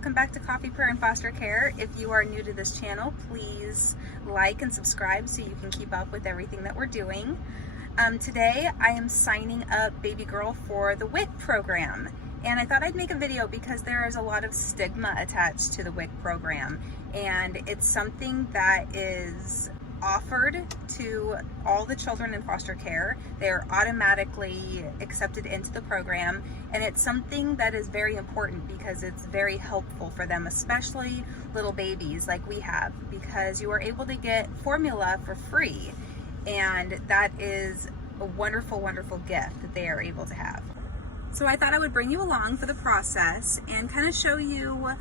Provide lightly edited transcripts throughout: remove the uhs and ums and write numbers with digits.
welcome back to Coffee Prayer and Foster Care. If you are new to this channel, please like and subscribe so you can keep up with everything that we're doing. Today I am signing up baby girl for the WIC program, and I thought I'd make a video because there is a lot of stigma attached to the WIC program, and it's something that is offered to all the children in foster care. They're automatically accepted into the program, and it's something that is very important because it's very helpful for them, especially little babies like we have, because you are able to get formula for free, and that is a wonderful, wonderful gift that they are able to have. So I thought I would bring you along for the process and kind of show you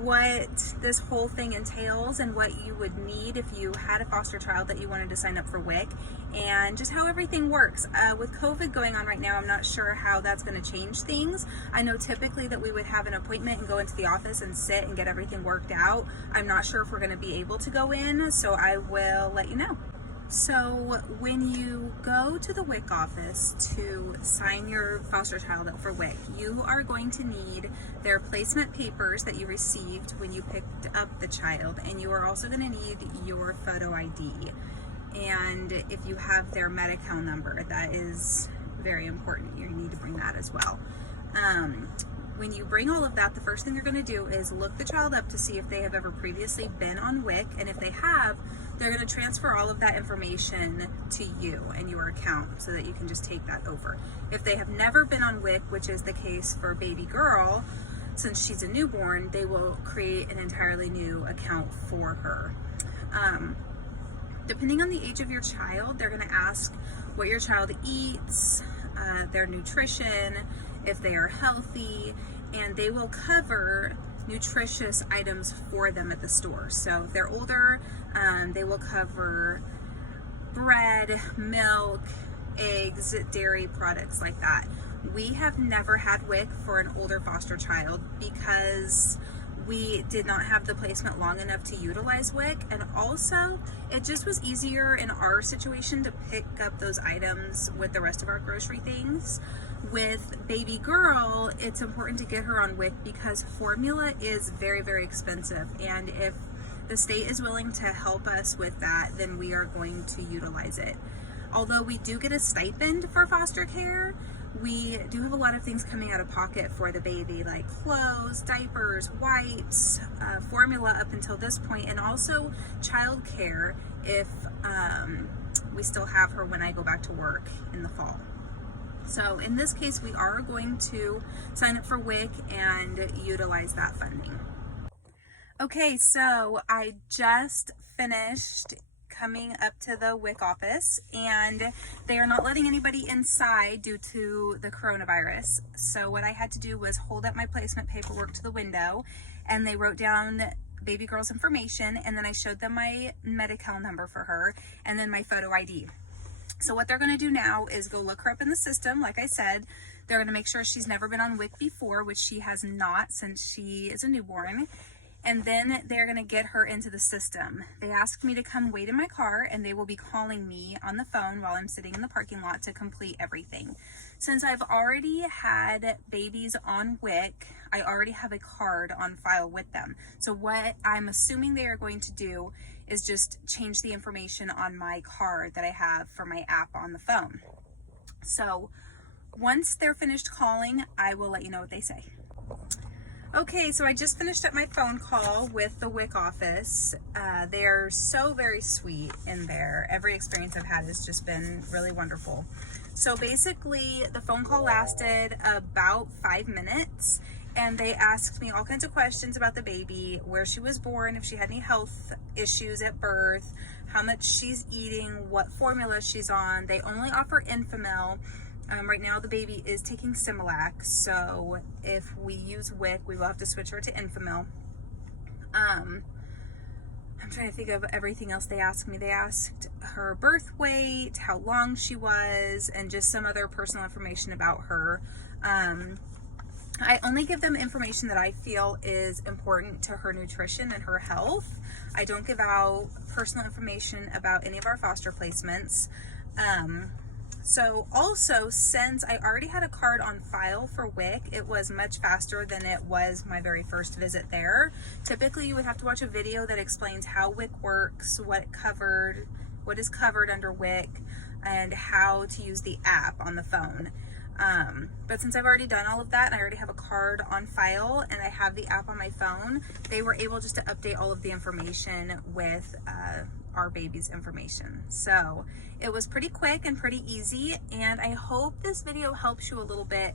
what this whole thing entails and what you would need if you had a foster child that you wanted to sign up for WIC, and just how everything works. With COVID going on right now, I'm not sure how that's going to change things. I know typically that we would have an appointment and go into the office and sit and get everything worked out. I'm not sure if we're going to be able to go in, so I will let you know. So when you go to the WIC office to sign your foster child up for WIC, you are going to need their placement papers that you received when you picked up the child, and you are also going to need your photo ID. And if you have their Medi-Cal number, that is very important. You need to bring that as well. When you bring all of that, the first thing you're going to do is look the child up to see if they have ever previously been on WIC, and if they have, they're going to transfer all of that information to you and your account so that you can just take that over. If they have never been on WIC, which is the case for baby girl, since she's a newborn, they will create an entirely new account for her. Depending on the age of your child, they're going to ask what your child eats, their nutrition, if they are healthy, and they will cover nutritious items for them at the store. So if they're older, they will cover bread, milk, eggs, dairy products like that. We have never had WIC for an older foster child because we did not have the placement long enough to utilize WIC, and also it just was easier in our situation to pick up those items with the rest of our grocery things. With baby girl, it's important to get her on WIC because formula is very, very expensive, and if the state is willing to help us with that, then we are going to utilize it. Although we do get a stipend for foster care, we do have a lot of things coming out of pocket for the baby, like clothes, diapers, wipes, formula up until this point, and also child care if we still have her when I go back to work in the fall. So in this case, we are going to sign up for WIC and utilize that funding. Okay, so I just finished coming up to the WIC office, and they are not letting anybody inside due to the coronavirus. So what I had to do was hold up my placement paperwork to the window, and they wrote down baby girl's information, and then I showed them my Medi-Cal number for her, and then my photo ID. So what they're going to do now is go look her up in the system. Like I said, they're going to make sure she's never been on WIC before, which she has not since she is a newborn. And then they're going to get her into the system. They asked me to come wait in my car, and they will be calling me on the phone while I'm sitting in the parking lot to complete everything. Since I've already had babies on WIC, I already have a card on file with them. So what I'm assuming they are going to do is just change the information on my card that I have for my app on the phone. So once they're finished calling, I will let you know what they say. Okay, so I just finished up my phone call with the WIC office. They're so very sweet in there. Every experience I've had has just been really wonderful. So basically, the phone call lasted about 5 minutes, and they asked me all kinds of questions about the baby, where she was born, if she had any health issues at birth, how much she's eating, what formula she's on. They only offer Enfamil. Right now the baby is taking Similac, so if we use WIC, we will have to switch her to Enfamil. I'm trying to think of everything else they asked me. They asked her birth weight, how long she was, and just some other personal information about her. I only give them information that I feel is important to her nutrition and her health. I don't give out personal information about any of our foster placements. So also, since I already had a card on file for WIC, it was much faster than it was my very first visit there. Typically, you would have to watch a video that explains how WIC works, what is covered under WIC, and how to use the app on the phone. But since I've already done all of that and I already have a card on file and I have the app on my phone, they were able just to update all of the information with our baby's information. So it was pretty quick and pretty easy, and I hope this video helps you a little bit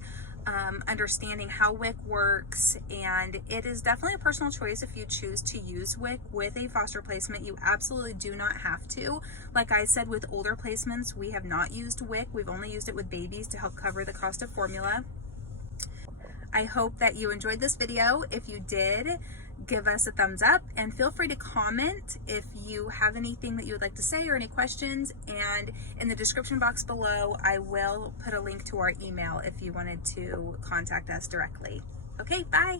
understanding how WIC works. And it is definitely a personal choice if you choose to use WIC with a foster placement. You absolutely do not have to. Like I said, with older placements, we have not used WIC. We've only used it with babies to help cover the cost of formula. I hope that you enjoyed this video. If you did, give us a thumbs up and feel free to comment if you have anything that you would like to say or any questions. And in the description box below, I will put a link to our email if you wanted to contact us directly. Okay, bye.